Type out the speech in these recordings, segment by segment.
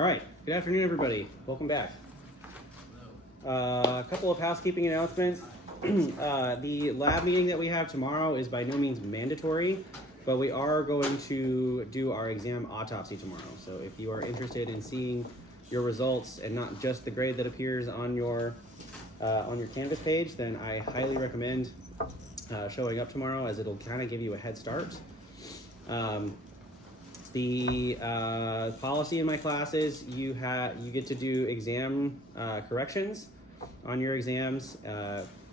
All right, good afternoon, everybody. Welcome back. A couple of housekeeping announcements. The lab meeting that we have tomorrow is by no means mandatory, but we are going to do our exam autopsy tomorrow. So if you are interested in seeing your results and not just the grade that appears on your Canvas page, then I highly recommend showing up tomorrow, as it'll kind of give you a head start. The policy in my classes, you get to do exam corrections on your exams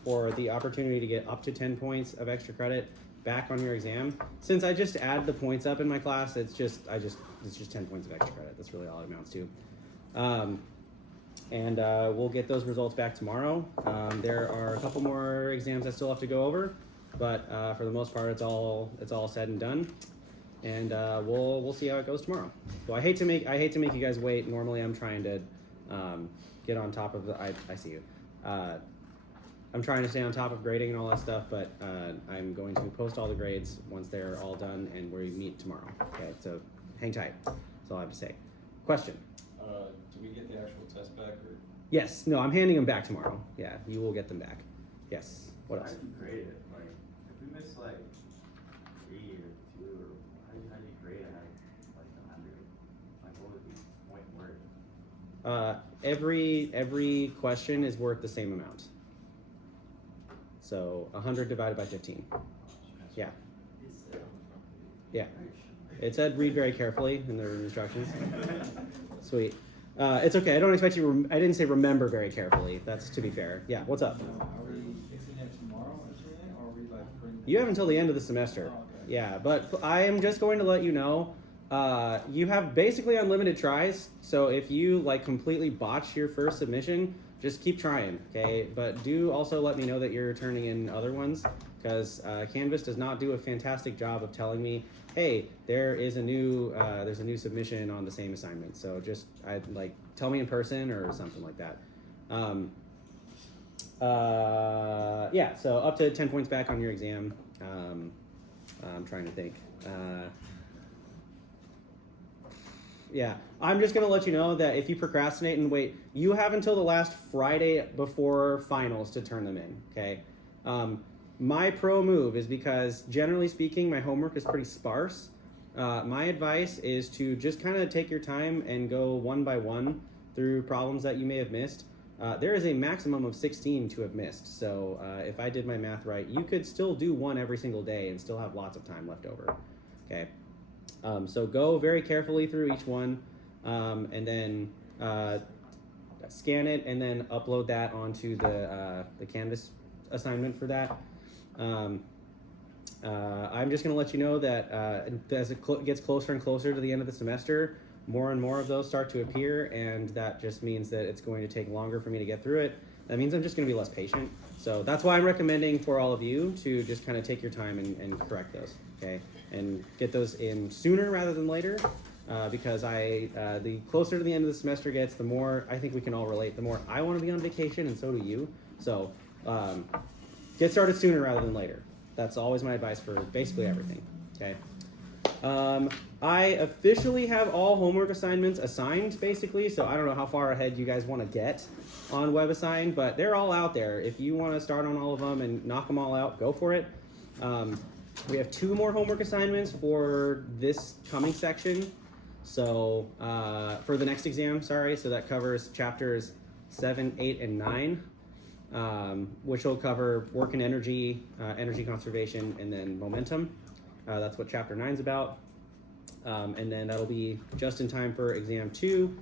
for the opportunity to get up to 10 points of extra credit back on your exam. Since I just add the points up in my class, it's just 10 points of extra credit. That's really all it amounts to. We'll get those results back tomorrow. There are a couple more exams I still have to go over, but for the most part, it's all said and done. And we'll see how it goes tomorrow. So I hate to make you guys wait. Normally I'm trying to get on top of I see you. I'm trying to stay on top of grading and all that stuff, but I'm going to post all the grades once they're all done, and we meet tomorrow. Okay, so hang tight. That's all I have to say. Question? Do we get the actual test back, or? Yes. No, I'm handing them back tomorrow. Yeah, you will get them back. Yes. What else? How do you grade it? Like, if we miss like 3 or 2, or how do you grade it at like 100? Like, what would be point worth? Every question is worth the same amount. So 100 divided by 15. Yeah. Yeah. It said read very carefully in the instructions. Sweet. It's okay. I don't expect you. I didn't say remember very carefully. That's to be fair. Yeah. What's up? Are we fixing it tomorrow or something, or are we like bringing? You have until the end of the semester. Oh, okay. Yeah, but I am just going to let you know. You have basically unlimited tries. So if you like completely botch your first submission, just keep trying. Okay. But do also let me know that you're turning in other ones, because Canvas does not do a fantastic job of telling me, hey, there's a new submission on the same assignment. So just tell me in person or something like that. Yeah, so up to 10 points back on your exam. I'm trying to think. Yeah, I'm just gonna let you know that if you procrastinate and wait, you have until the last Friday before finals to turn them in. Okay. My pro move is, because generally speaking, my homework is pretty sparse. My advice is to just kind of take your time and go one by one through problems that you may have missed. There is a maximum of 16 to have missed. So if I did my math right, you could still do one every single day and still have lots of time left over. Okay. So go very carefully through each one, and then scan it and then upload that onto the Canvas assignment for that. I'm just going to let you know that as it gets closer and closer to the end of the semester, more and more of those start to appear, and that just means that it's going to take longer for me to get through it. That means I'm just going to be less patient. So that's why I'm recommending for all of you to just kind of take your time and correct those, okay? And get those in sooner rather than later, because the closer to the end of the semester gets, the more I think we can all relate, the more I want to be on vacation, and so do you. So get started sooner rather than later. That's always my advice for basically everything, okay? I officially have all homework assignments assigned, basically, so I don't know how far ahead you guys want to get on WebAssign, but they're all out there. If you want to start on all of them and knock them all out, go for it. We have 2 more homework assignments for this coming section, so for the next exam, sorry, so that covers chapters 7, 8, and 9, which will cover work and energy, energy conservation, and then momentum. That's what chapter 9 is about. And then that'll be just in time for exam 2,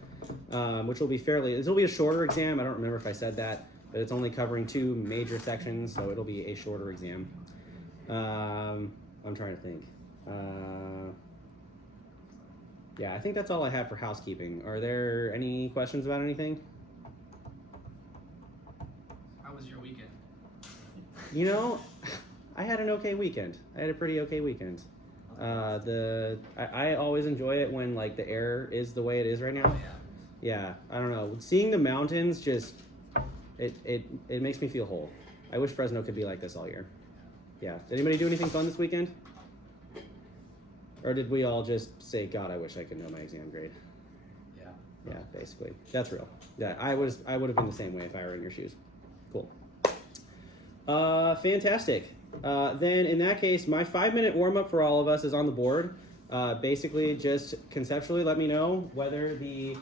which will be this will be a shorter exam. I don't remember if I said that, but it's only covering 2 major sections, so it'll be a shorter exam. I'm trying to think. Yeah, I think that's all I have for housekeeping. Are there any questions about anything? How was your weekend? You know, I had an okay weekend. I had a pretty okay weekend. I always enjoy it when like the air is the way it is right now. Oh, yeah. Yeah, I don't know. Seeing the mountains just it makes me feel whole. I wish Fresno could be like this all year. Yeah. Did anybody do anything fun this weekend? Or did we all just say, God, I wish I could know my exam grade? Yeah. Yeah, basically. That's real. Yeah, I would have been the same way if I were in your shoes. Cool. Fantastic. Then in that case, my 5-minute warm up for all of us is on the board. Basically, just conceptually, let me know whether the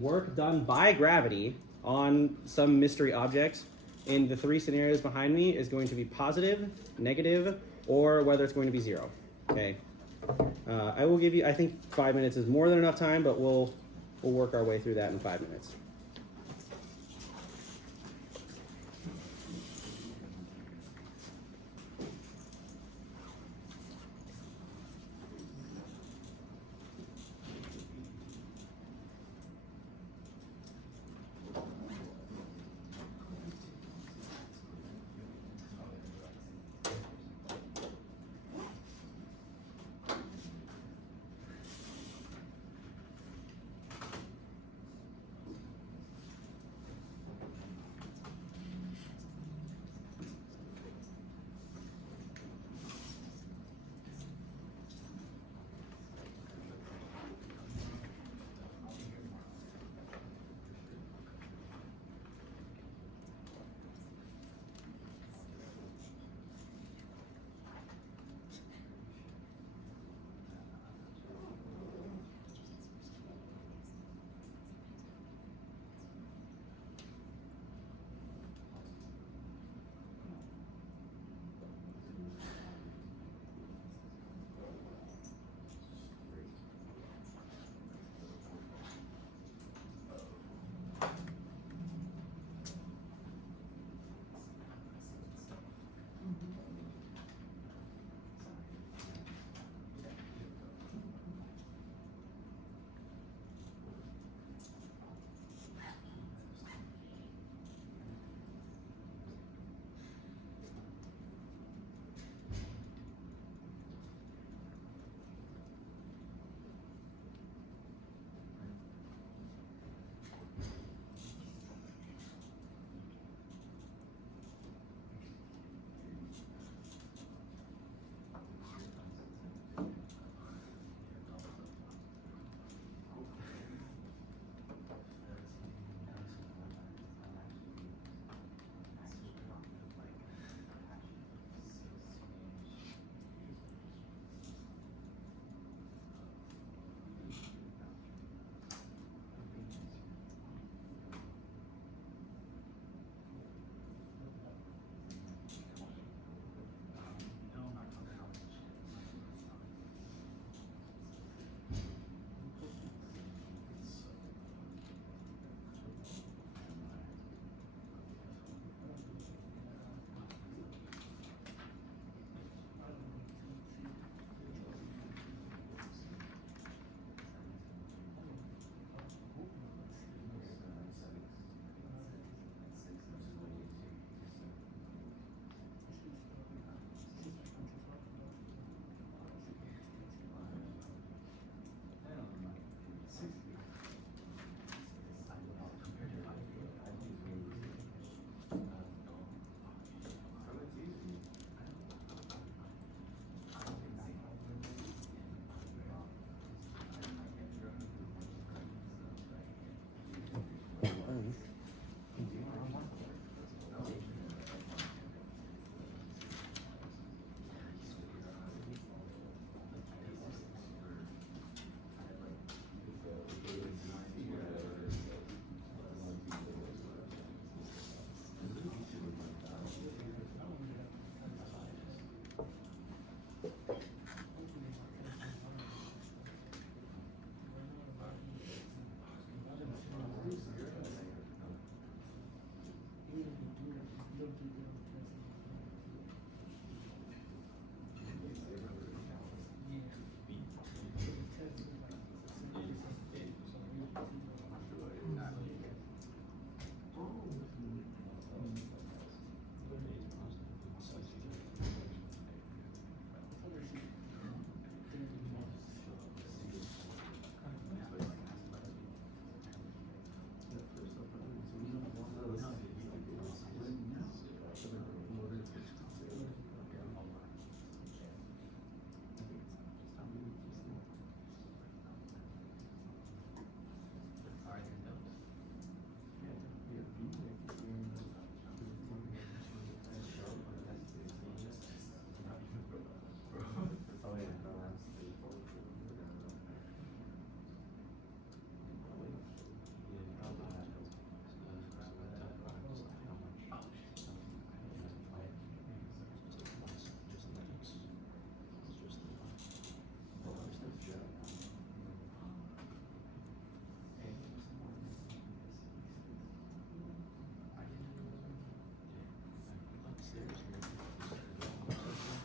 work done by gravity on some mystery object in the 3 scenarios behind me is going to be positive, negative, or whether it's going to be 0. Okay. I will give you. I think 5 minutes is more than enough time, but we'll work our way through that in 5 minutes.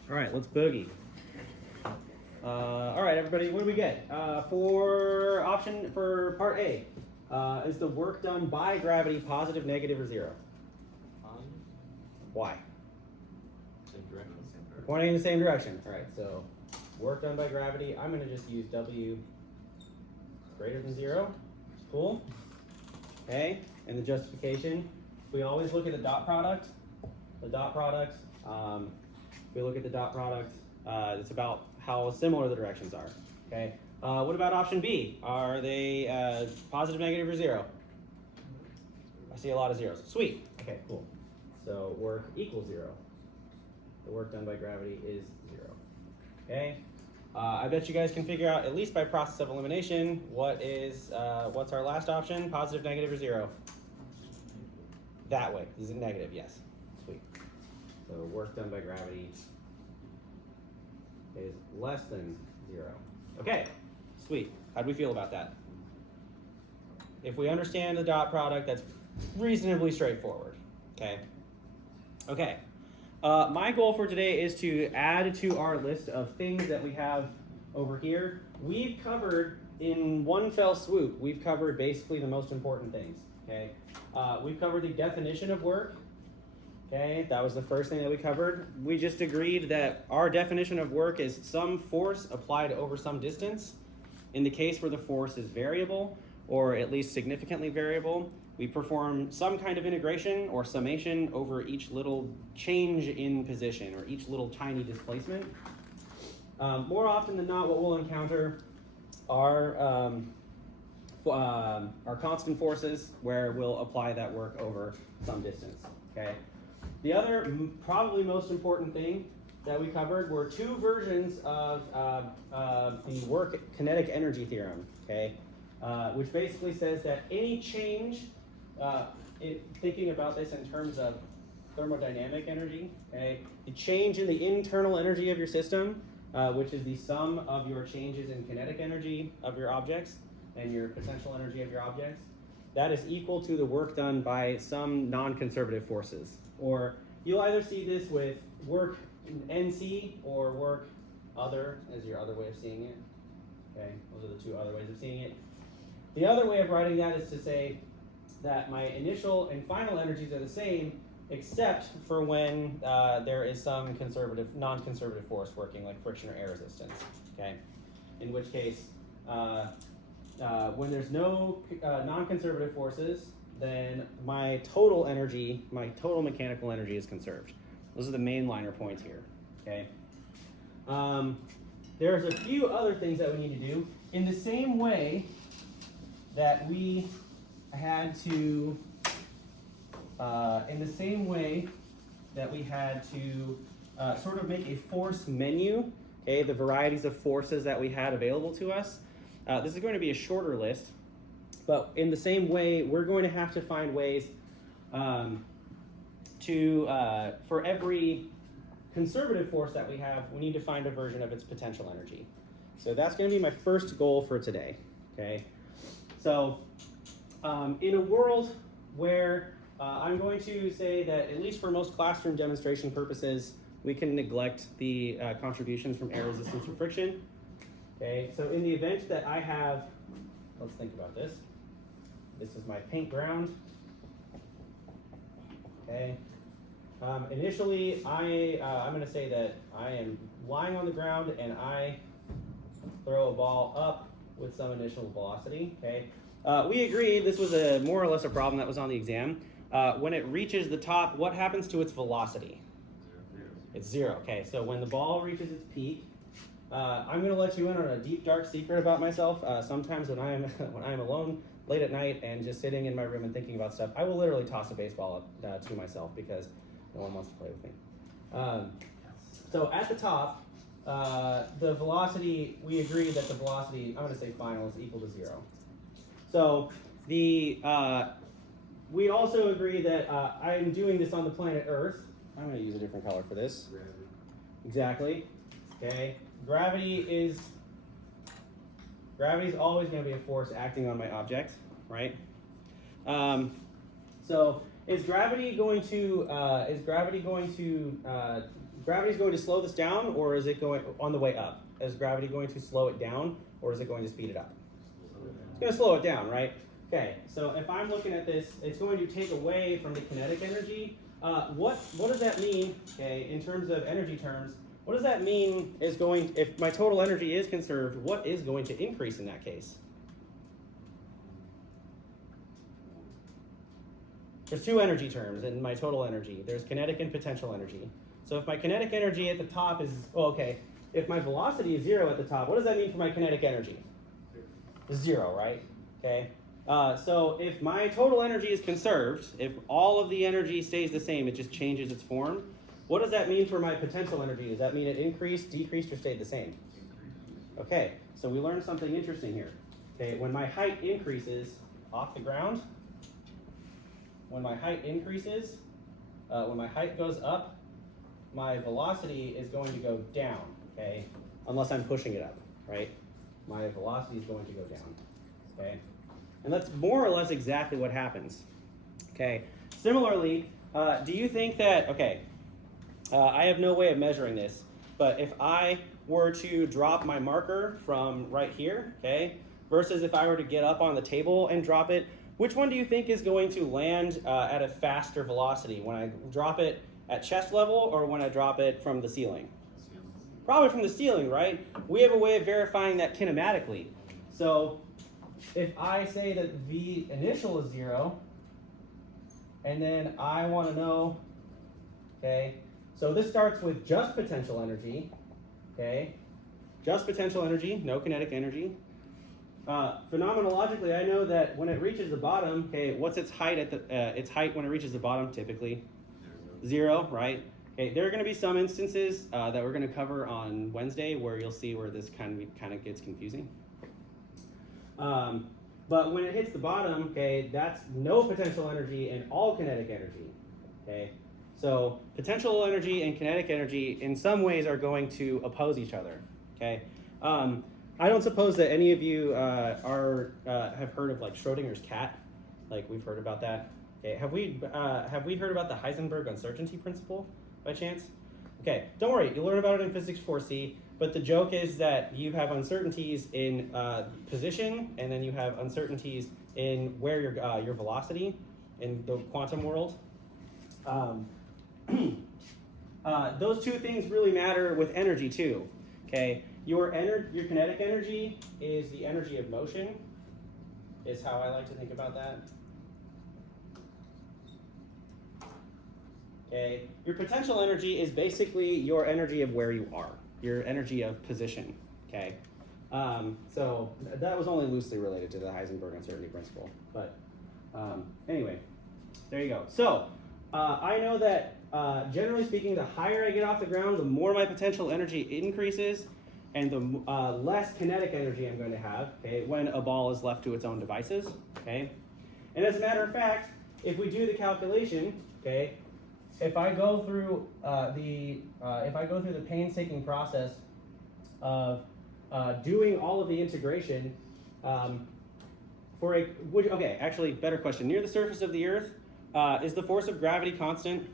All right, let's boogie. All right, everybody, what do we get? For part A, is the work done by gravity positive, negative, or zero? Why? Same direction. Pointing in the same direction. All right, so work done by gravity. I'm going to just use W greater than zero. Cool. Okay, and the justification. We always look at the dot product. If we look at the dot product, it's about how similar the directions are. Okay. What about option B? Are they positive, negative, or zero? I see a lot of zeros. Sweet. Okay, cool. So work equals zero. The work done by gravity is zero. Okay. I bet you guys can figure out, at least by process of elimination, what's our last option? Positive, negative, or zero? That way. Is it negative? Yes. Sweet. So work done by gravity is less than zero. Okay. Sweet. How do we feel about that? If we understand the dot product, that's reasonably straightforward. Okay. Okay. My goal for today is to add to our list of things that we have over here. We've covered, in one fell swoop, we've covered basically the most important things. Okay. We've covered the definition of work. Okay, that was the first thing that we covered. We just agreed that our definition of work is some force applied over some distance. In the case where the force is variable, or at least significantly variable, we perform some kind of integration or summation over each little change in position or each little tiny displacement. More often than not, what we'll encounter are constant forces where we'll apply that work over some distance. Okay. The other, probably most important thing that we covered were two versions of the work kinetic energy theorem. Okay, which basically says that any change, thinking about this in terms of thermodynamic energy, okay, the change in the internal energy of your system, which is the sum of your changes in kinetic energy of your objects and your potential energy of your objects, that is equal to the work done by some non-conservative forces. Or you'll either see this with work NC or work other as your other way of seeing it. Okay, those are the two other ways of seeing it. The other way of writing that is to say that my initial and final energies are the same, except for when there is some non-conservative force working, like friction or air resistance. Okay, in which case, when there's no non-conservative forces, then my total energy, my total mechanical energy is conserved. Those are the main liner points here. Okay. There's a few other things that we need to do. In the same way that we had to, sort of make a force menu, okay, the varieties of forces that we had available to us. This is going to be a shorter list, but in the same way, we're going to have to find ways for every conservative force that we have, we need to find a version of its potential energy. So that's going to be my first goal for today. Okay. So in a world where I'm going to say that at least for most classroom demonstration purposes, we can neglect the contributions from air resistance or friction. Okay. So in the event that I have, let's think about this. This is my paint ground. Okay. Initially, I'm going to say that I am lying on the ground and I throw a ball up with some initial velocity. Okay. We agreed this was more or less a problem that was on the exam. When it reaches the top, what happens to its velocity? It's zero. Okay. So when the ball reaches its peak, I'm going to let you in on a deep, dark secret about myself. Sometimes when I'm alone late at night and just sitting in my room and thinking about stuff, I will literally toss a baseball to myself because no one wants to play with me. So at the top, the velocity, we agree that the velocity, I'm going to say final, is equal to zero. So we also agree that I'm doing this on the planet Earth. I'm going to use a different color for this. Gravity. Exactly. Okay. Gravity is always going to be a force acting on my object, right? So is gravity going to gravity's going to slow this down, or is it going on the way up? Is gravity going to slow it down, or is it going to speed it up? It's going to slow it down, right? Okay, so if I'm looking at this, it's going to take away from the kinetic energy. What does that mean, okay, in terms of energy terms? What does that mean is going, if my total energy is conserved, what is going to increase in that case? There's two energy terms in my total energy. There's kinetic and potential energy. So if my kinetic energy at the top is, oh, okay, if my velocity is 0 at the top, what does that mean for my kinetic energy? 0, right? Okay. So if my total energy is conserved, if all of the energy stays the same, it just changes its form, what does that mean for my potential energy? Does that mean it increased, decreased, or stayed the same? Okay, so we learned something interesting here. Okay, when my height increases off the ground, when my height increases, when my height goes up, my velocity is going to go down, okay? Unless I'm pushing it up, right? My velocity is going to go down, okay? And that's more or less exactly what happens, okay? Similarly, do you think that, okay, I have no way of measuring this, but if I were to drop my marker from right here, okay, versus if I were to get up on the table and drop it, which one do you think is going to land at a faster velocity? When I drop it at chest level or when I drop it from the ceiling? Probably from the ceiling, right? We have a way of verifying that kinematically. So if I say that V initial is 0, and then I want to know, okay, so this starts with just potential energy, okay, just potential energy, no kinetic energy. Phenomenologically, I know that when it reaches the bottom, okay, what's its height at its height when it reaches the bottom? Typically 0, right? Okay, there are going to be some instances that we're going to cover on Wednesday where you'll see where this kind of gets confusing. But when it hits the bottom, okay, that's no potential energy and all kinetic energy. Okay, so potential energy and kinetic energy in some ways are going to oppose each other. Okay. I don't suppose that any of you have heard of like Schrodinger's cat, like we've heard about that. Okay, have we heard about the Heisenberg uncertainty principle by chance? Okay, don't worry, you'll learn about it in Physics 4C. But the joke is that you have uncertainties in position, and then you have uncertainties in where your velocity in the quantum world. Those two things really matter with energy too. Okay. Your kinetic energy is the energy of motion, is how I like to think about that. Okay. Your potential energy is basically your energy of where you are, your energy of position. Okay. So that was only loosely related to the Heisenberg uncertainty principle, but anyway, there you go. So I know that generally speaking, the higher I get off the ground, the more my potential energy increases, and the less kinetic energy I'm going to have, okay, when a ball is left to its own devices, okay? And as a matter of fact, if we do the calculation, okay, if I go through the painstaking process of doing all of the integration okay, actually, better question. Near the surface of the Earth, is the force of gravity constant?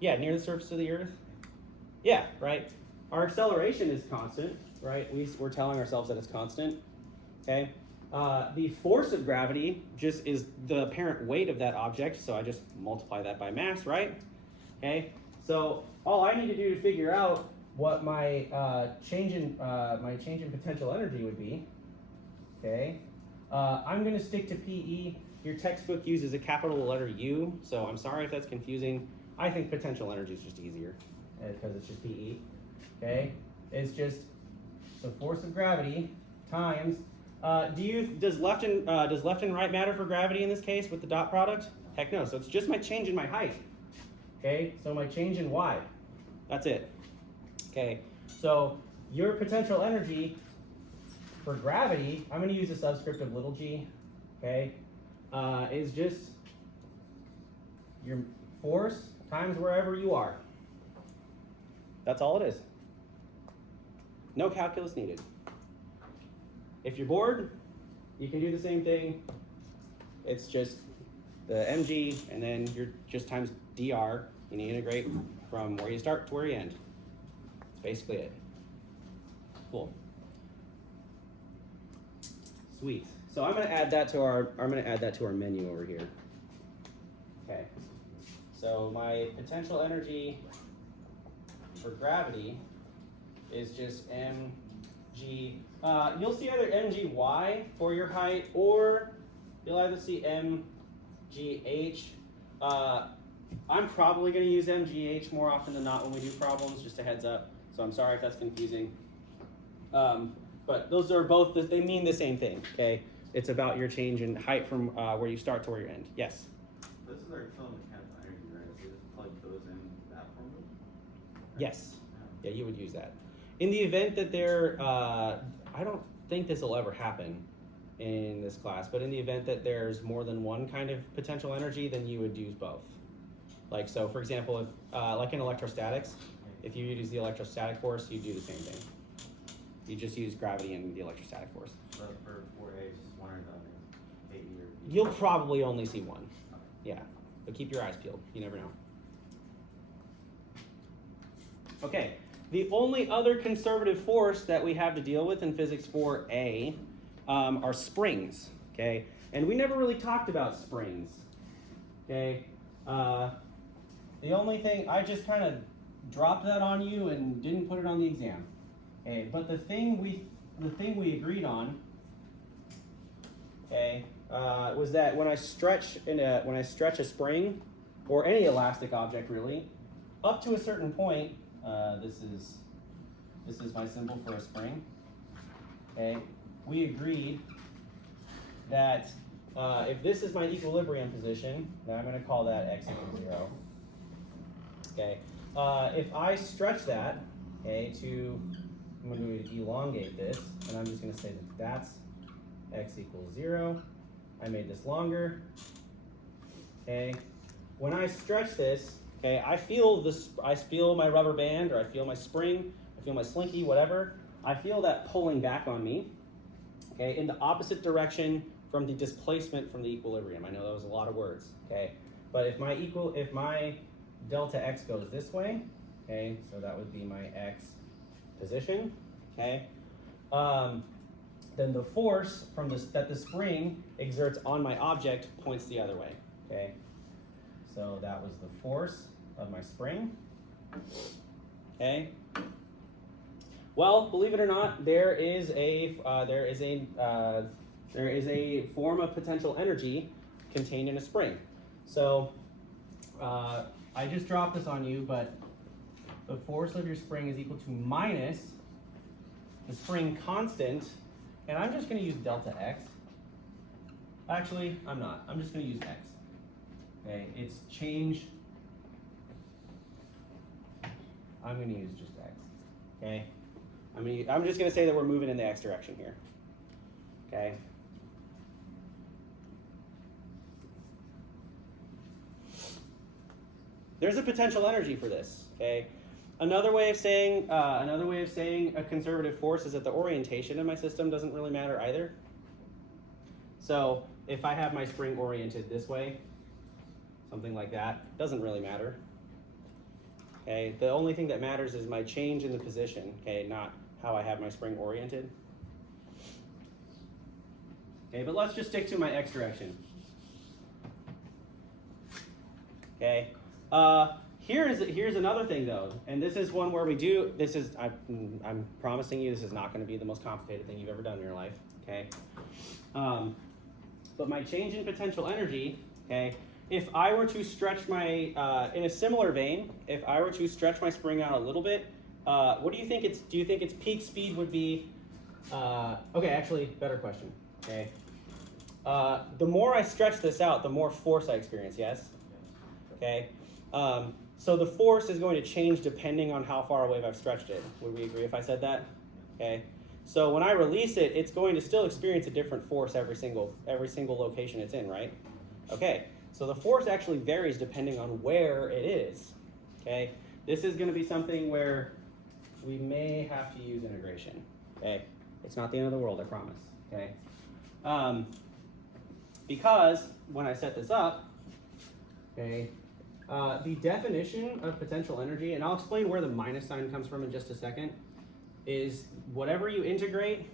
Yeah, near the surface of the Earth. Yeah, right. Our acceleration is constant, right? We're telling ourselves that it's constant. Okay. The force of gravity just is the apparent weight of that object, so I just multiply that by mass, right? Okay. So all I need to do to figure out what my change in potential energy would be, okay? I'm going to stick to PE. Your textbook uses a capital letter U, so I'm sorry if that's confusing. I think potential energy is just easier because it's just PE. Okay, it's just the force of gravity times. Does left and right matter for gravity in this case with the dot product? Heck no. So it's just my change in my height. Okay, so my change in y. That's it. Okay, so your potential energy for gravity, I'm going to use a subscript of little g. Okay, is just your force times wherever you are. That's all it is. No calculus needed. If you're bored, you can do the same thing. It's just the mg, and then you're just times dr, and you integrate from where you start to where you end. That's basically it. Cool. Sweet. So I'm gonna add that to our menu over here. Okay. So my potential energy for gravity is just mg. You'll see either mgy for your height, or you'll either see mgh. I'm probably going to use mgh more often than not when we do problems, just a heads up. So I'm sorry if that's confusing. But those are both, they mean the same thing, okay? It's about your change in height from where you start to where you end. Yes? This is our total mechanical energy, right? So you just plug those in that formula? Yes. Yeah, you would use that. In the event that I don't think this will ever happen in this class, but in the event that there's more than one kind of potential energy, then you would use both. Like, so for example, if, like in electrostatics, if you use the electrostatic force, you do the same thing. You just use gravity and the electrostatic force. So for 4A, it's just one or the other. 8 or You'll probably only see one. Yeah, but keep your eyes peeled. You never know. Okay, the only other conservative force that we have to deal with in physics 4A are springs, okay? And we never really talked about springs, okay? The only thing, I just kind of dropped that on you and didn't put it on the exam. Okay, but the thing we agreed on, okay, was that when I stretch a spring, or any elastic object really, up to a certain point, this is my symbol for a spring. Okay, we agreed that if this is my equilibrium position, then I'm going to call that x equals 0. Okay, if I stretch that, okay, I'm going to elongate this, and I'm just going to say that that's x equals 0. I made this longer. Okay, when I stretch this, okay, I feel my rubber band, or I feel my spring, I feel my slinky, whatever. I feel that pulling back on me, okay, in the opposite direction from the displacement from the equilibrium. I know that was a lot of words, okay, but if my delta x goes this way, okay, so that would be my x position, okay, then the force that the spring exerts on my object points the other way, okay. So that was the force of my spring, okay. Well, believe it or not, there is a form of potential energy contained in a spring. So I just dropped this on you, but the force of your spring is equal to minus the spring constant, and I'm just going to use delta x. Actually, I'm not. I'm just going to use x. Okay, it's change. I'm going to use just x. Okay, I'm just going to say that we're moving in the x direction here. Okay. There's a potential energy for this. Okay. Another way of saying a conservative force is that the orientation of my system doesn't really matter either. So if I have my spring oriented this way, something like that, doesn't really matter. Okay, the only thing that matters is my change in the position, okay, not how I have my spring oriented. Okay, but let's just stick to my x direction. Okay. Here's another thing though, and this is one where we do, I'm promising you this is not going to be the most complicated thing you've ever done in your life, okay? But my change in potential energy, okay, if I were to stretch my, in a similar vein, if I were to stretch my spring out a little bit, what do you think its peak speed would be? Okay, actually, better question, okay? The more I stretch this out, the more force I experience, yes? Okay. So the force is going to change depending on how far away I've stretched it. Would we agree if I said that? Okay. So when I release it, it's going to still experience a different force every single location it's in, right? Okay. So the force actually varies depending on where it is. Okay. This is going to be something where we may have to use integration. Okay. It's not the end of the world, I promise. Okay. Because when I set this up, Okay. The definition of potential energy, and I'll explain where the minus sign comes from in just a second, is whatever you integrate,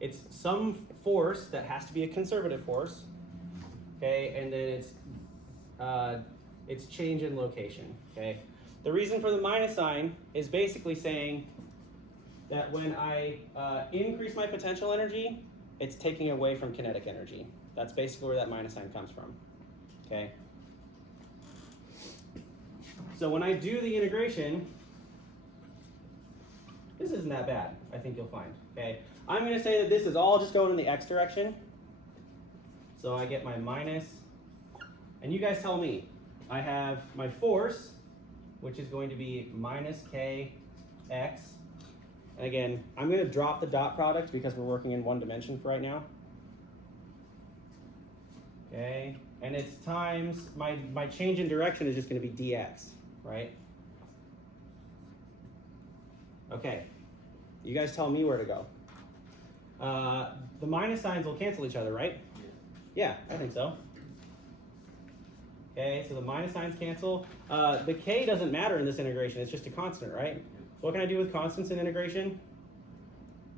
it's some force that has to be a conservative force, okay, and then it's change in location, okay. The reason for the minus sign is basically saying that when I increase my potential energy, it's taking away from kinetic energy. That's basically where that minus sign comes from, okay. So when I do the integration, this isn't that bad, I think you'll find, okay. I'm gonna say that this is all just going in the x direction. So I get my minus, and you guys tell me, I have my force, which is going to be minus kx. And again, I'm gonna drop the dot product because we're working in one dimension for right now. Okay, and it's times, my change in direction is just gonna be dx, right? Okay, you guys tell me where to go. The minus signs will cancel each other, right? Yeah, I think so. Okay, so the minus signs cancel. The k doesn't matter in this integration, it's just a constant, right? So what can I do with constants in integration?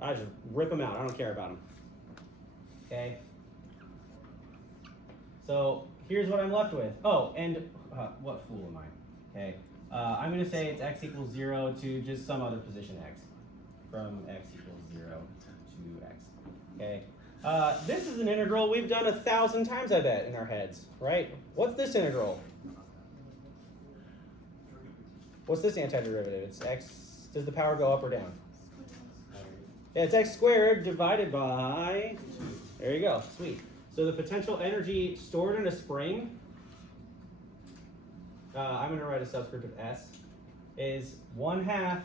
I just rip them out, I don't care about them. Okay. So here's what I'm left with. Oh, and what fool am I? Okay, I'm gonna say it's x equals 0 to just some other position x. From x equals 0 to x, okay? This is an integral we've done 1,000 times, I bet, in our heads, right? What's this integral? What's this antiderivative? It's x, does the power go up or down? Yeah, it's x squared divided by, there you go, sweet. So the potential energy stored in a spring, I'm gonna write a subscript of s, is 1/2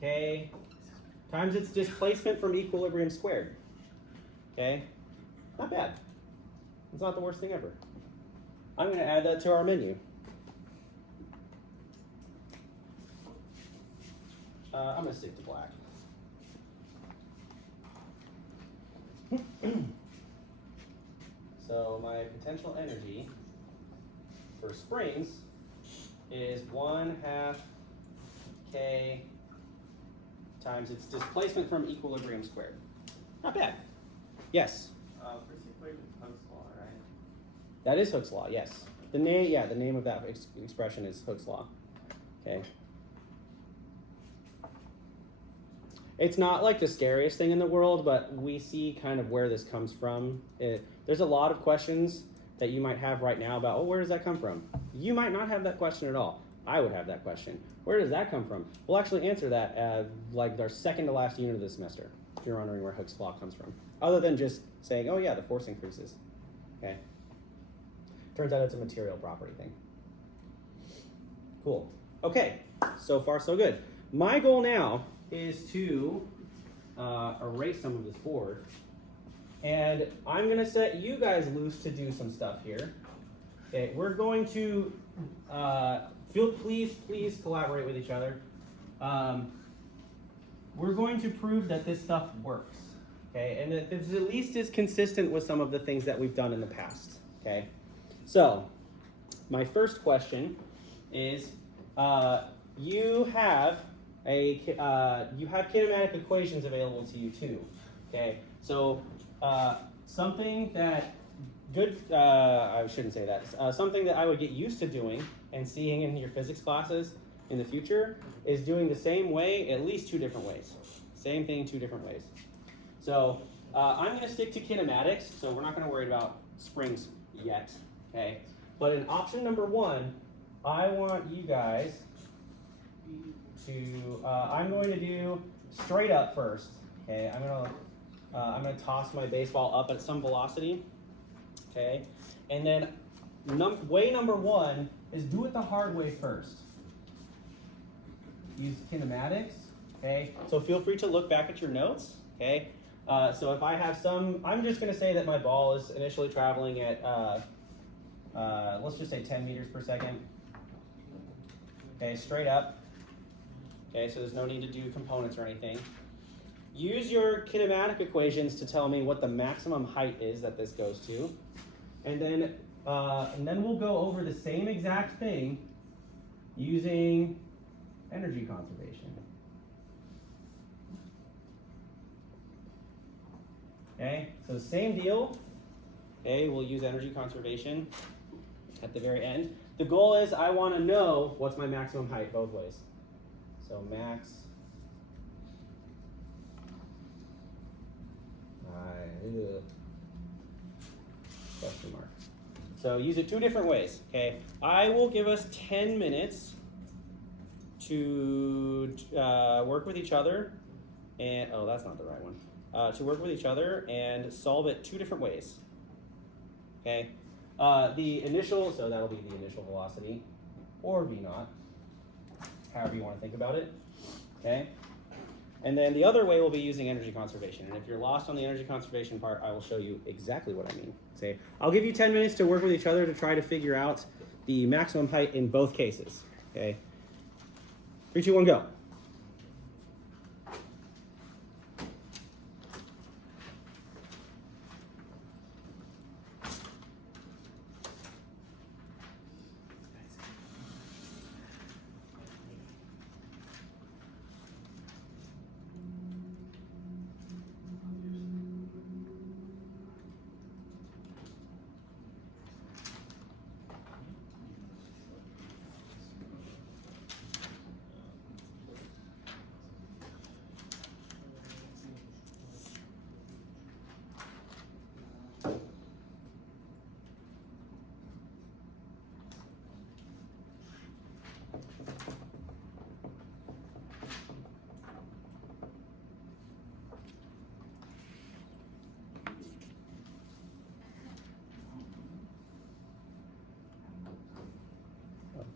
k times its displacement from equilibrium squared. Okay, not bad. It's not the worst thing ever. I'm going to add that to our menu. I'm going to stick to black. So my potential energy for springs is 1/2 k times its displacement from equilibrium squared. Not bad. Yes? First equation is Hooke's law, right? That is Hooke's law, yes. The name of that expression is Hooke's law. Okay. It's not like the scariest thing in the world, but we see kind of where this comes from. There's a lot of questions that you might have right now about, oh, where does that come from? You might not have that question at all. I would have that question. Where does that come from? We'll actually answer that like our second to last unit of the semester, if you're wondering where Hooke's law comes from. Other than just saying, oh yeah, the force increases. Okay. Turns out it's a material property thing. Cool. Okay, so far so good. My goal now is to erase some of this board. And I'm gonna set you guys loose to do some stuff here. Okay, we're going to, please collaborate with each other. We're going to prove that this stuff works, okay? And that this at least is consistent with some of the things that we've done in the past, okay? So, my first question is, you have kinematic equations available to you too, okay? So, something that I shouldn't say that. Something that I would get used to doing and seeing in your physics classes in the future is doing the same way, at least 2 different ways. Same thing, 2 different ways. So I'm going to stick to kinematics, so we're not going to worry about springs yet, okay? But in option number 1, I want you guys to, I'm going to do straight up first, okay? I'm going to toss my baseball up at some velocity, okay? And then way number 1 is do it the hard way first. Use kinematics, okay? So feel free to look back at your notes, okay? So if I have I'm just gonna say that my ball is initially traveling at, let's just say 10 meters per second. Okay, straight up. Okay, so there's no need to do components or anything. Use your kinematic equations to tell me what the maximum height is that this goes to. And then And then we'll go over the same exact thing using energy conservation. Okay, so same deal. Okay, we'll use energy conservation at the very end. The goal is I want to know what's my maximum height both ways. So max question mark. So use it two different ways. Okay, I will give us 10 minutes to work with each other, and oh, that's not the right one. To work with each other and solve it two different ways. Okay, the initial, so that'll be the initial velocity, or v naught, however you want to think about it. Okay, and then the other way will be using energy conservation. And if you're lost on the energy conservation part, I will show you exactly what I mean. Say, I'll give you 10 minutes to work with each other to try to figure out the maximum height in both cases. Okay, 3, 2, 1, go.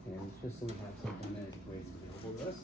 Okay, just so we have some kinetic weights available to us.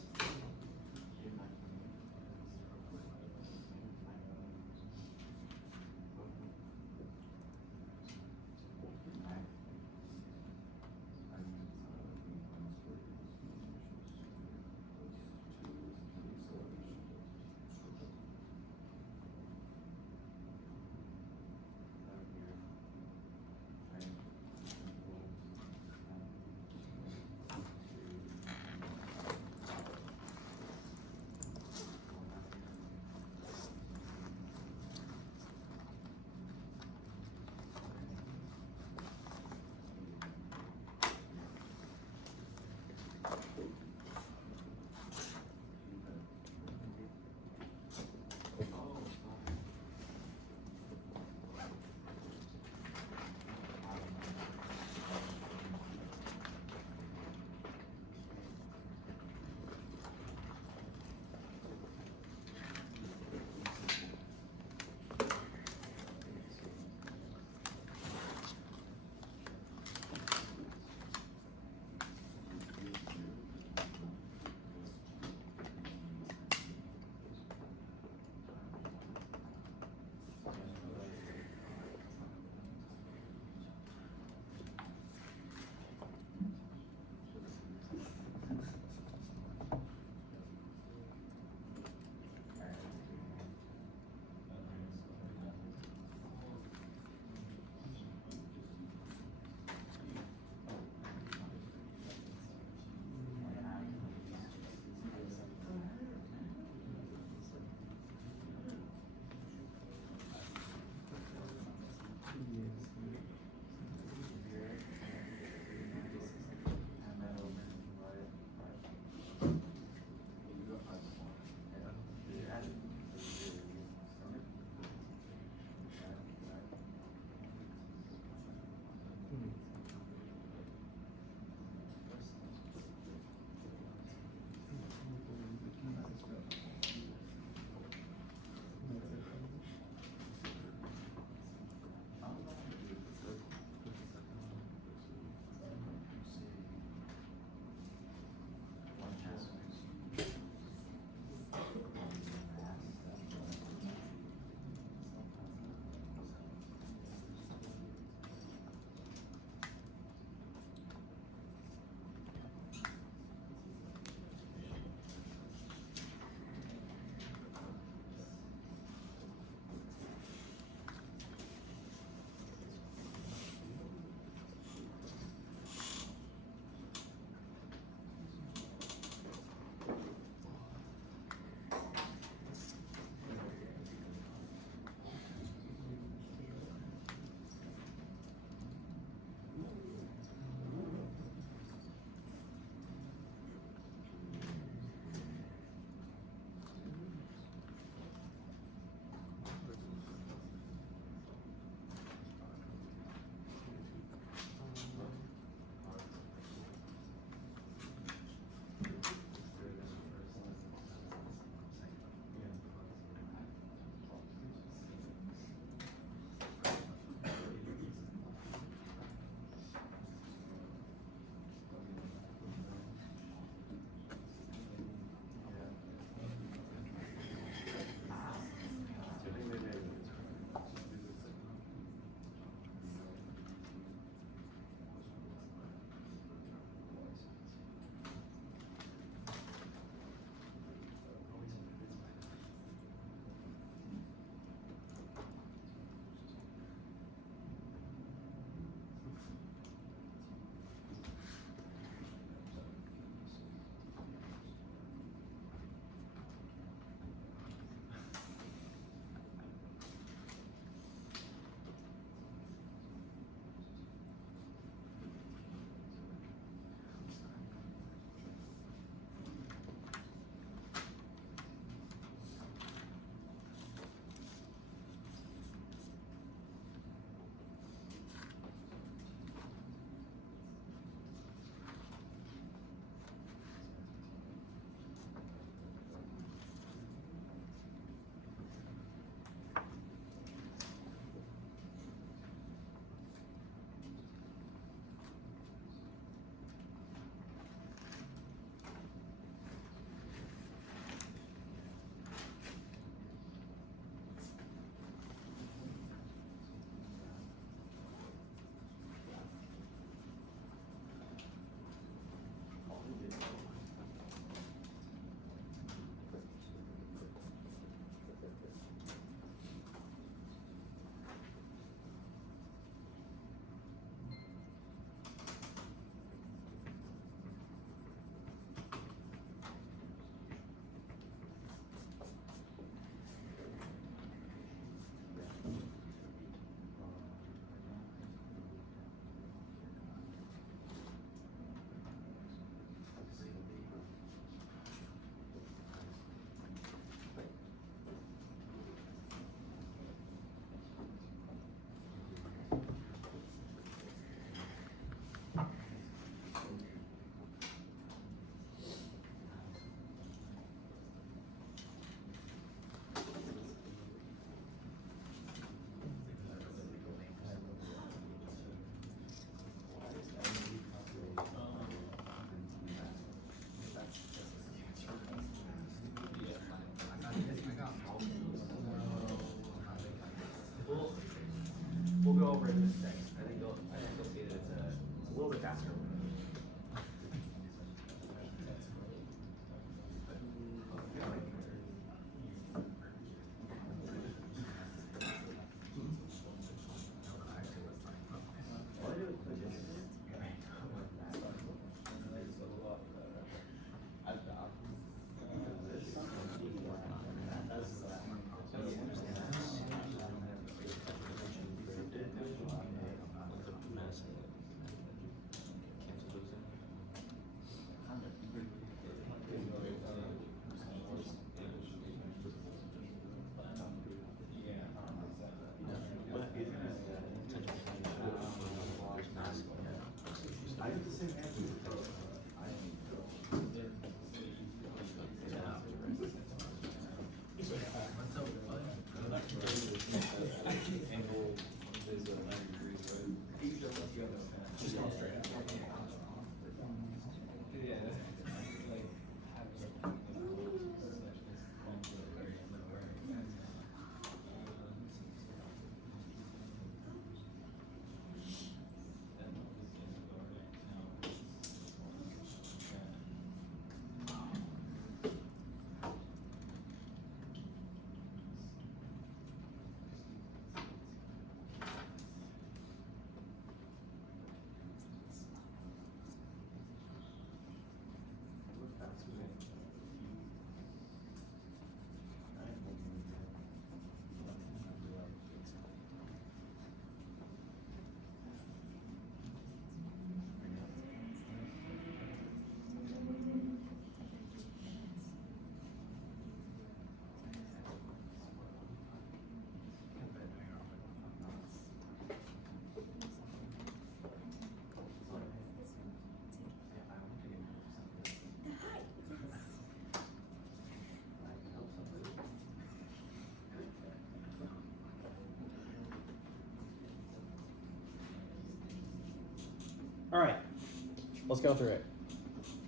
let's go through it.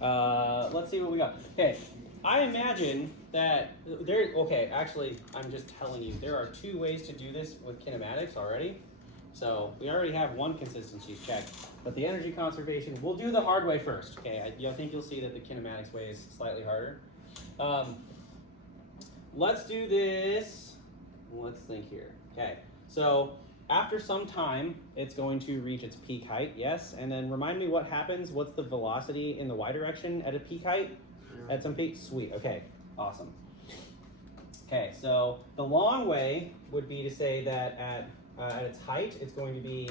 Let's see what we got. Okay, I imagine that actually, I'm just telling you, there are 2 ways to do this with kinematics already. So we already have one consistency check, but the energy conservation, we'll do the hard way first. Okay, I think you'll see that the kinematics way is slightly harder. Let's do this. Let's think here. Okay, so after some time, it's going to reach its peak height, yes? And then remind me what happens, what's the velocity in the y direction at a peak height? At some peak? Sweet, okay, awesome. Okay, so the long way would be to say that at its height, it's going to be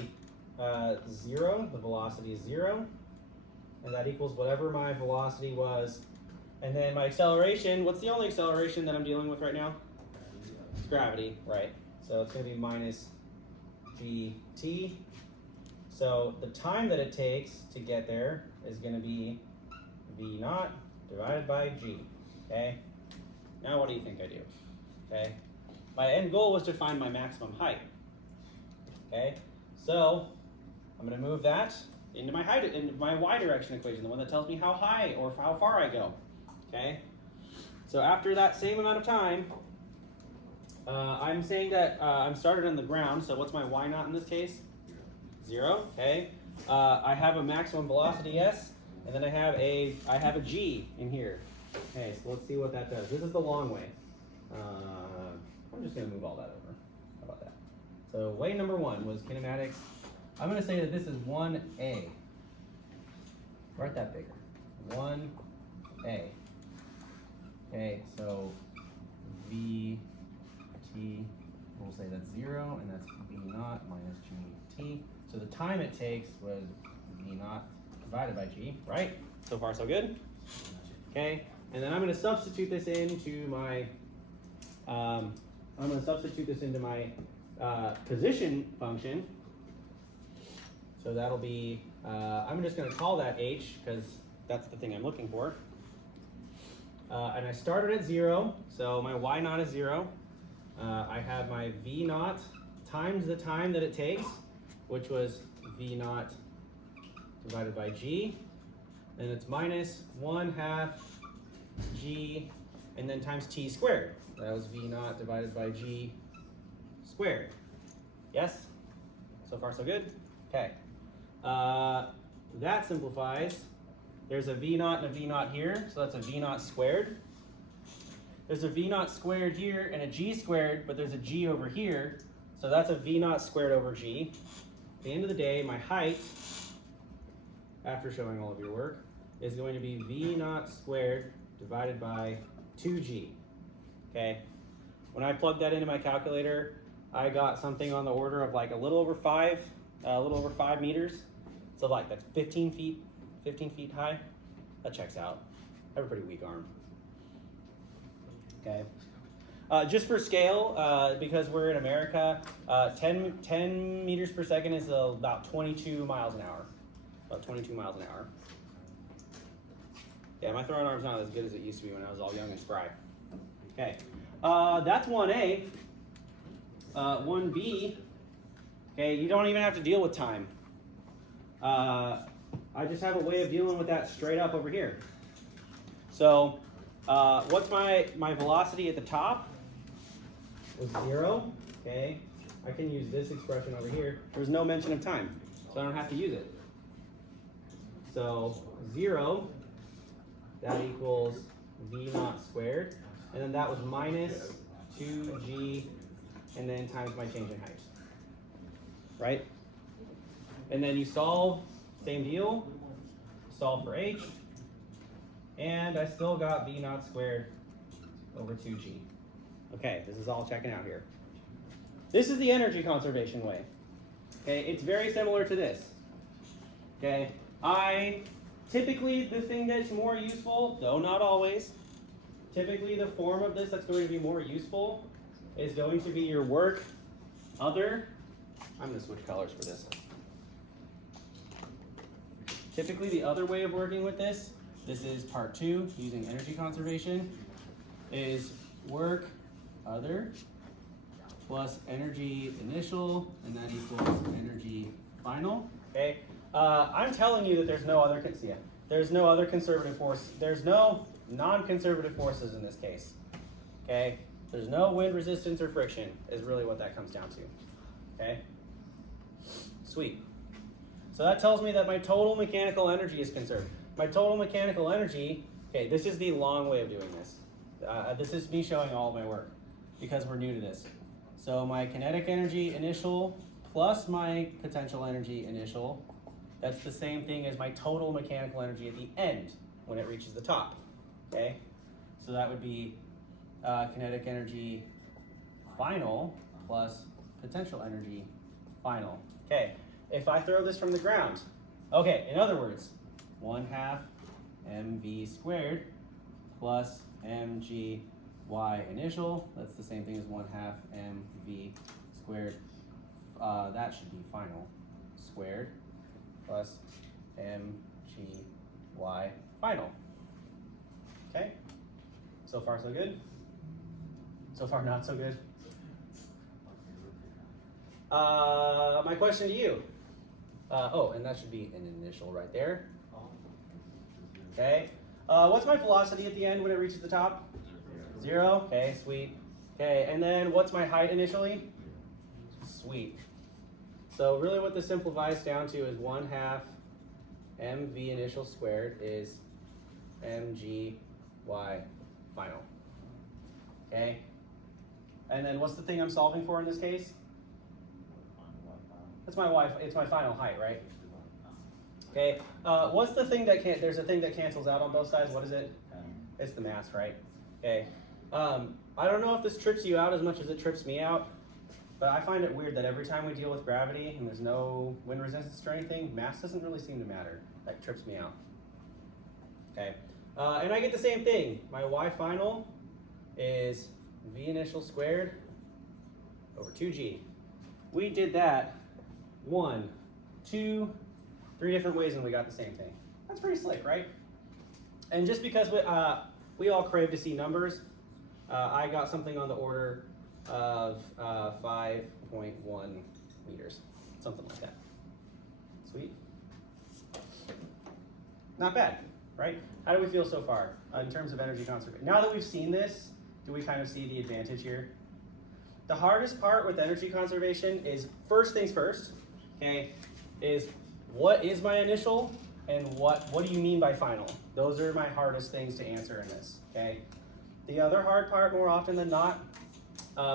0, the velocity is 0, and that equals whatever my velocity was. And then my acceleration, what's the only acceleration that I'm dealing with right now? It's gravity, right? So it's going to be minus gt. So the time that it takes to get there is going to be v naught divided by g, okay? Now what do you think I do, okay? My end goal was to find my maximum height, okay? So I'm going to move that into my height, into my y direction equation, the one that tells me how high or how far I go, okay? So after that same amount of time, I'm saying that I'm started on the ground, so what's my y naught in this case? 0, okay? I have a maximum velocity s, and then I have a g in here. Okay, so let's see what that does. This is the long way. I'm just going to move all that over. How about that? So way number 1 was kinematics. I'm going to say that this is 1a. Write that bigger. 1a. Okay, so v t, we'll say that's 0, and that's v naught minus gt. So the time it takes was v naught divided by g, right? So far so good? Okay, and then I'm going to substitute this into my, position function. So that'll be, I'm just going to call that h, because that's the thing I'm looking for. And I started at 0, so my y naught is 0. I have my v naught times the time that it takes, which was v naught divided by g. And it's minus 1/2 g, and then times t squared. That was v naught divided by g squared. Yes? So far so good? Okay. That simplifies. There's a v naught and a v naught here, so that's a v naught squared. There's a v naught squared here and a g squared, but there's a g over here, so that's a v naught squared over g. At the end of the day, my height, after showing all of your work, is going to be v naught squared divided by 2g. Okay? When I plugged that into my calculator, I got something on the order of like a little over 5 meters. So like that's 15 feet high. That checks out. I have a pretty weak arm. Okay. Just for scale, because we're in America, 10 meters per second is about 22 miles an hour. About 22 miles an hour. Yeah, my throwing arm's not as good as it used to be when I was all young and spry. Okay. That's 1A. 1B, okay, you don't even have to deal with time. I just have a way of dealing with that straight up over here. So, what's my velocity at the top? Was 0, okay. I can use this expression over here. There's no mention of time, so I don't have to use it. So, 0, that equals v naught squared, and then that was minus 2g, and then times my change in height, right? And then you solve, same deal, solve for h, and I still got v naught squared over 2g. Okay, this is all checking out here. This is the energy conservation way. Okay, it's very similar to this. Okay, typically the thing that's more useful, though not always, typically the form of this that's going to be more useful is going to be your work other. I'm going to switch colors for this. Typically the other way of working with this is part 2, using energy conservation, is work other plus energy initial, and that equals energy final. Okay, I'm telling you that there's no other there's no other conservative force. There's no non-conservative forces in this case. Okay, there's no wind resistance or friction is really what that comes down to. Okay, sweet. So that tells me that my total mechanical energy is conserved. My total mechanical energy. Okay, this is the long way of doing this. This is me showing all of my work because we're new to this. So my kinetic energy initial plus my potential energy initial, that's the same thing as my total mechanical energy at the end when it reaches the top, okay? So that would be kinetic energy final plus potential energy final. Okay, if I throw this from the ground, okay, in other words, 1/2 mv squared plus mg y initial, that's the same thing as 1/2 mv squared, that should be final, squared plus mg y final. Okay, so far so good? So far not so good? My question to you, oh, and that should be an initial right there. Okay, what's my velocity at the end when it reaches the top? 0, okay, sweet. Okay, and then what's my height initially? Sweet. So really what this simplifies down to is 1/2 mv initial squared is mg y final. Okay, and then what's the thing I'm solving for in this case? That's my y, it's my final height, right? Okay, what's the thing that there's a thing that cancels out on both sides, what is it? It's the mass, right? Okay, I don't know if this trips you out as much as it trips me out, but I find it weird that every time we deal with gravity and there's no wind resistance or anything, mass doesn't really seem to matter. That trips me out. Okay, and I get the same thing. My y final is v initial squared over 2g. We did that 1, 2, 3 different ways and we got the same thing. That's pretty slick, right? And just because we all crave to see numbers, I got something on the order of 5.1 meters, something like that. Sweet. Not bad, right? How do we feel so far in terms of energy conservation? Now that we've seen this, do we kind of see the advantage here? The hardest part with energy conservation is, first things first, okay, is what is my initial and what do you mean by final? Those are my hardest things to answer in this, okay? The other hard part, more often than not,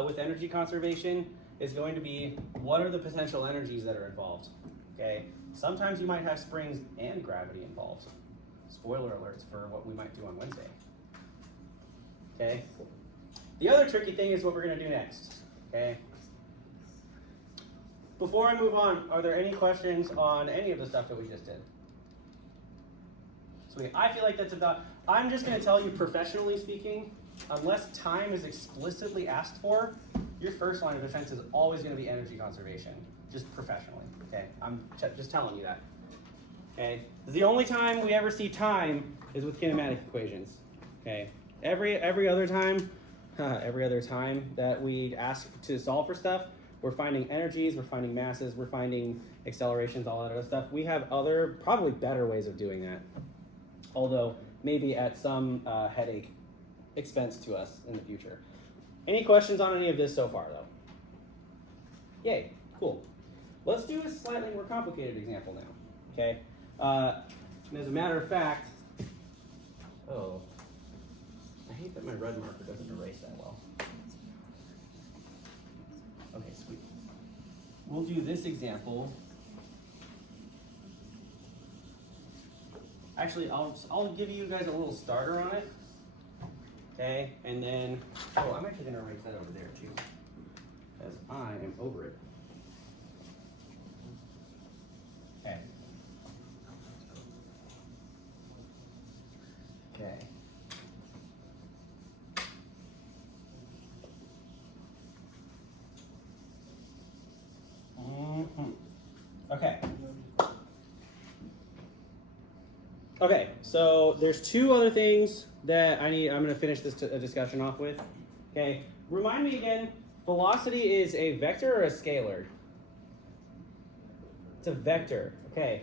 with energy conservation is going to be what are the potential energies that are involved, okay? Sometimes you might have springs and gravity involved. Spoiler alerts for what we might do on Wednesday, okay? The other tricky thing is what we're gonna do next, okay? Before I move on, are there any questions on any of the stuff that we just did? Sweet, I feel like that's about, I'm just gonna tell you professionally speaking, unless time is explicitly asked for, your first line of defense is always gonna be energy conservation, just professionally, okay? I'm just telling you that, okay? The only time we ever see time is with kinematic equations, okay? Every other time that we ask to solve for stuff, we're finding energies, we're finding masses, we're finding accelerations, all that other stuff. We have other, probably better ways of doing that, although maybe at some headache expense to us in the future. Any questions on any of this so far, though? Yay, cool. Let's do a slightly more complicated example now, okay? And as a matter of fact, oh, I hate that my red marker doesn't erase that well. Okay, sweet. We'll do this example. Actually, I'll give you guys a little starter on it. Okay, and then, oh, I'm actually gonna erase that over there too, because I am over it. Okay. Okay. Okay. Okay, so there's two other things that I'm going to finish this discussion off with. Okay, remind me again, velocity is a vector or a scalar? It's a vector. Okay,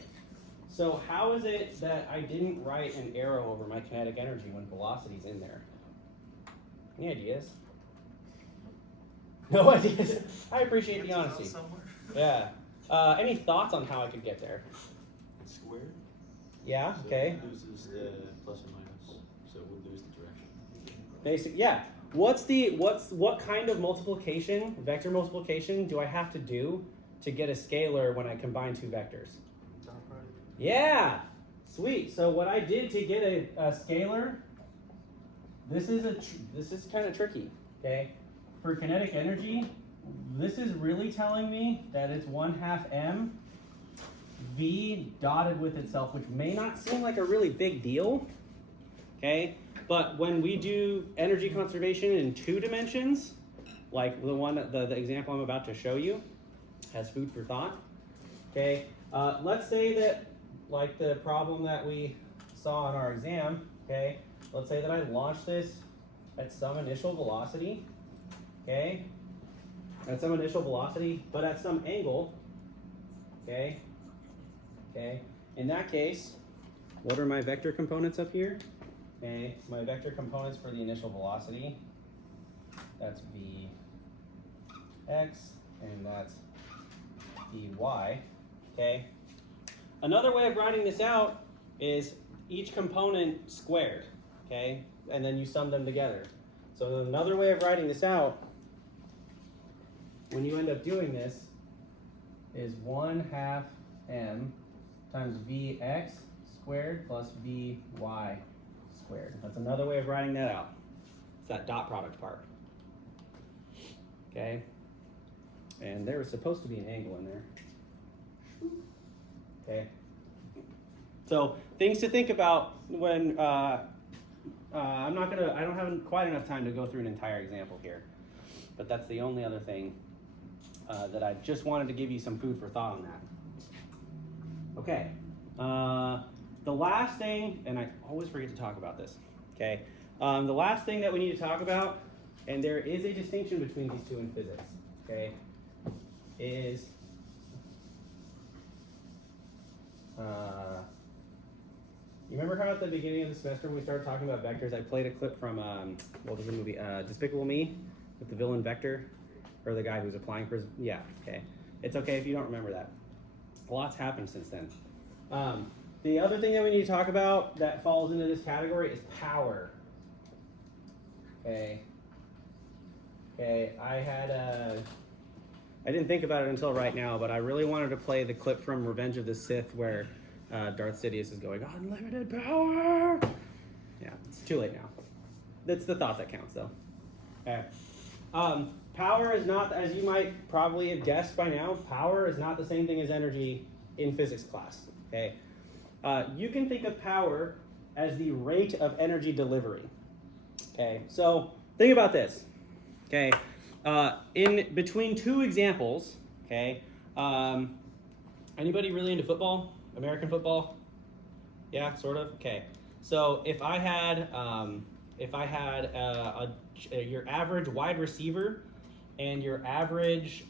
So how is it that I didn't write an arrow over my kinetic energy when velocity's in there? Any ideas? No ideas. I appreciate the honesty. Yeah. Any thoughts on how I could get there? It's squared. Yeah. So Okay. it loses the plus or minus, so we'll lose the direction. Basic. Yeah. What kind of multiplication, vector multiplication, do I have to do to get a scalar when I combine two vectors? Yeah. Sweet. So what I did to get a scalar, this is kind of tricky. Okay. For kinetic energy, this is really telling me that it's 1/2 m v dotted with itself, which may not seem like a really big deal, okay? But when we do energy conservation in 2 dimensions, like the example I'm about to show you, has food for thought, okay? Let's say that, like the problem that we saw in our exam, okay? Let's say that I launch this at some initial velocity, okay? At some initial velocity, but at some angle, okay? Okay, in that case, what are my vector components up here? Okay, my vector components for the initial velocity, that's Vx, and that's Vy, okay? Another way of writing this out is each component squared, okay? And then you sum them together. So another way of writing this out, when you end up doing this, is 1/2 m times Vx squared plus Vy squared. That's another way of writing that out. It's that dot product part. Okay? And there was supposed to be an angle in there. Okay? So, things to think about when, I don't have quite enough time to go through an entire example here. But that's the only other thing that I just wanted to give you some food for thought on that. Okay, the last thing, and I always forget to talk about this, okay? The last thing that we need to talk about, and there is a distinction between these two in physics, okay, is you remember how at the beginning of the semester when we started talking about vectors, I played a clip from, what was the movie, Despicable Me, with the villain Vector, or the guy who's applying for his, yeah, okay. It's okay if you don't remember that. A lot's happened since then. The other thing that we need to talk about that falls into this category is power. Okay. Okay, I didn't think about it until right now, but I really wanted to play the clip from Revenge of the Sith where Darth Sidious is going, unlimited power! Yeah, it's too late now. That's the thought that counts, though. Okay. Power is not, as you might probably have guessed by now, power is not the same thing as energy in physics class, okay? You can think of power as the rate of energy delivery, okay? So think about this, okay? In between 2 examples, okay? Anybody really into football? American football? Yeah, sort of, okay. So if I had your average wide receiver and your average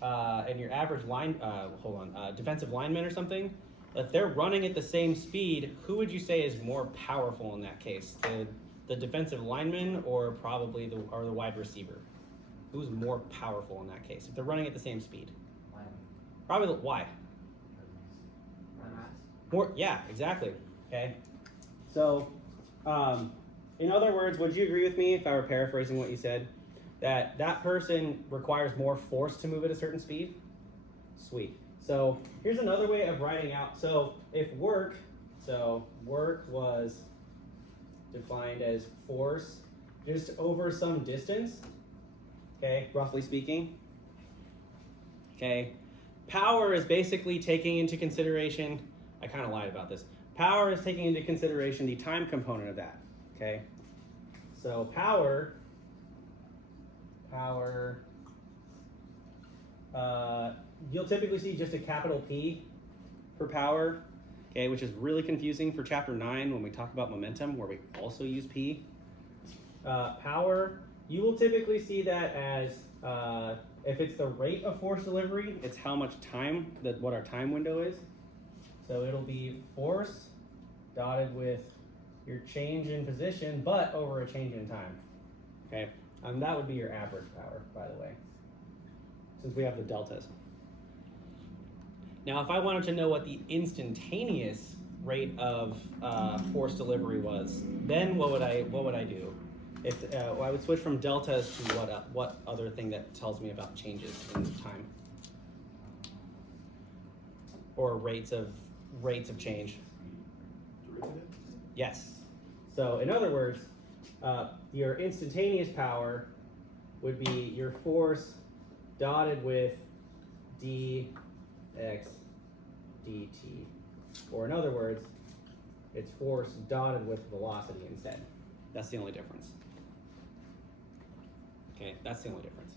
defensive lineman or something, if they're running at the same speed, who would you say is more powerful in that case? The defensive lineman or probably the wide receiver? Who's more powerful in that case if they're running at the same speed? Probably why? More, yeah, exactly. Okay, so. In other words, would you agree with me if I were paraphrasing what you said, that that person requires more force to move at a certain speed? Sweet. So here's another way of writing out. So if work was defined as force just over some distance, okay, roughly speaking. Okay, power is basically taking into consideration, I kind of lied about this. Power is taking into consideration the time component of that. Okay, so power, you'll typically see just a capital P for power, okay, which is really confusing for chapter 9 when we talk about momentum, where we also use P. Power, you will typically see that as, if it's the rate of force delivery, it's how much time, what our time window is. So it'll be force dotted with your change in position, but over a change in time. Okay, that would be your average power, by the way, since we have the deltas. Now, if I wanted to know what the instantaneous rate of force delivery was, then what would I do? If I would switch from deltas to what other thing that tells me about changes in time or rates of change? Yes. So in other words, your instantaneous power would be your force dotted with dx dt. Or in other words, it's force dotted with velocity instead. That's the only difference. Okay, that's the only difference.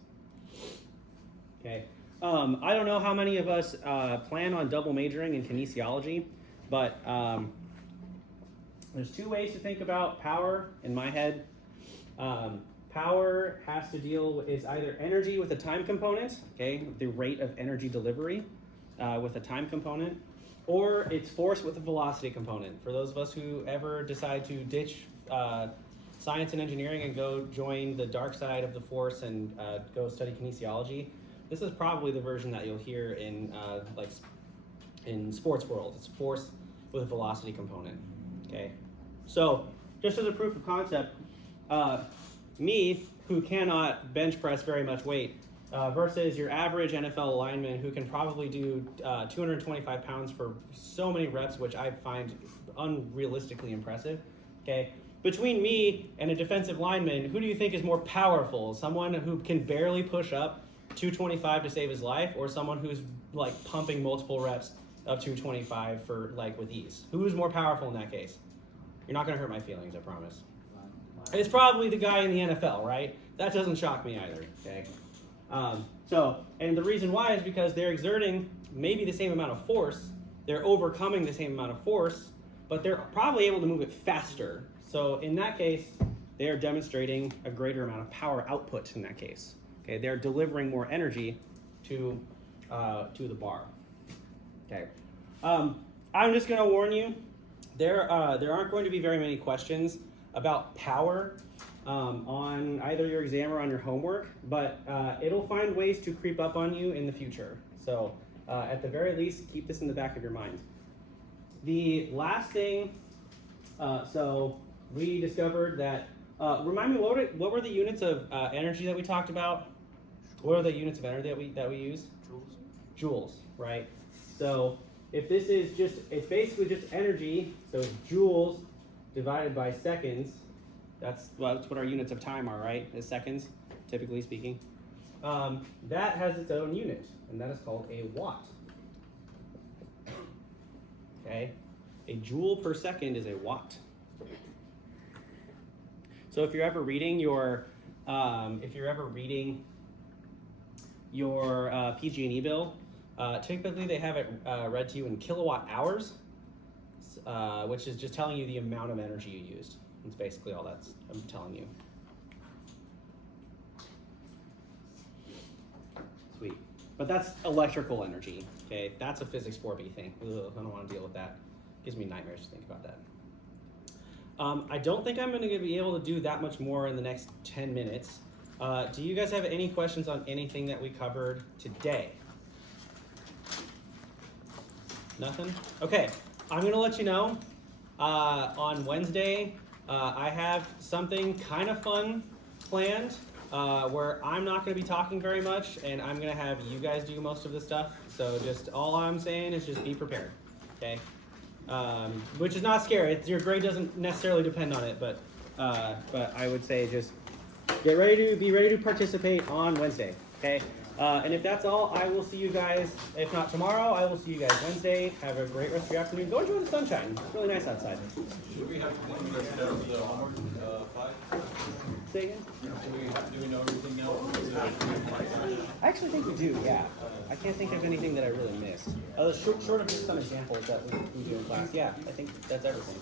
Okay, I don't know how many of us plan on double majoring in kinesiology, but there's two ways to think about power in my head. Power has to deal with, is either energy with a time component, okay, the rate of energy delivery with a time component, or it's force with a velocity component. For those of us who ever decide to ditch science and engineering and go join the dark side of the force and go study kinesiology, this is probably the version that you'll hear in in sports world. It's force with a velocity component. Okay, so just as a proof of concept, me, who cannot bench press very much weight, versus your average NFL lineman who can probably do 225 pounds for so many reps, which I find unrealistically impressive. Okay, between me and a defensive lineman, who do you think is more powerful? Someone who can barely push up 225 to save his life, or someone who's like pumping multiple reps of 225 for with ease? Who's more powerful in that case? You're not gonna hurt my feelings, I promise. It's probably the guy in the NFL, right? That doesn't shock me either, okay? And the reason why is because they're exerting maybe the same amount of force, they're overcoming the same amount of force, but they're probably able to move it faster. So in that case, they are demonstrating a greater amount of power output in that case. Okay, they're delivering more energy to the bar. Okay, I'm just gonna warn you, there aren't going to be very many questions about power on either your exam or on your homework, but it'll find ways to creep up on you in the future. So at the very least, keep this in the back of your mind. The last thing, so we discovered that, remind me, what were the units of energy that we talked about? What are the units of energy that we use? Joules. Joules, right? So if this is it's basically just energy, so it's joules divided by seconds. That's what our units of time are, right? Is seconds, typically speaking. That has its own unit, and that is called a watt. Okay, a joule per second is a watt. So if you're ever reading your PG&E bill, typically they have it read to you in kilowatt hours, which is just telling you the amount of energy you used. That's basically all I'm telling you. Sweet. But that's electrical energy, okay? That's a physics 4B thing. Ugh, I don't want to deal with that. Gives me nightmares to think about that. I don't think I'm going to be able to do that much more in the next 10 minutes. Do you guys have any questions on anything that we covered today? Nothing? Okay, I'm going to let you know on Wednesday, I have something kind of fun planned where I'm not going to be talking very much, and I'm going to have you guys do most of the stuff. So just all I'm saying is just be prepared, okay? Which is not scary. Your grade doesn't necessarily depend on it, but I would say just be ready to participate on Wednesday, okay? And if that's all, I will see you guys, if not tomorrow, I will see you guys Wednesday. Have a great rest of your afternoon. Go enjoy the sunshine. It's really nice outside. Do we have to do the homework, 5? Say again? Do we know everything now? I actually think we do, yeah. I can't think of anything that I really missed. Short of just some examples that we do in class. Yeah, I think that's everything.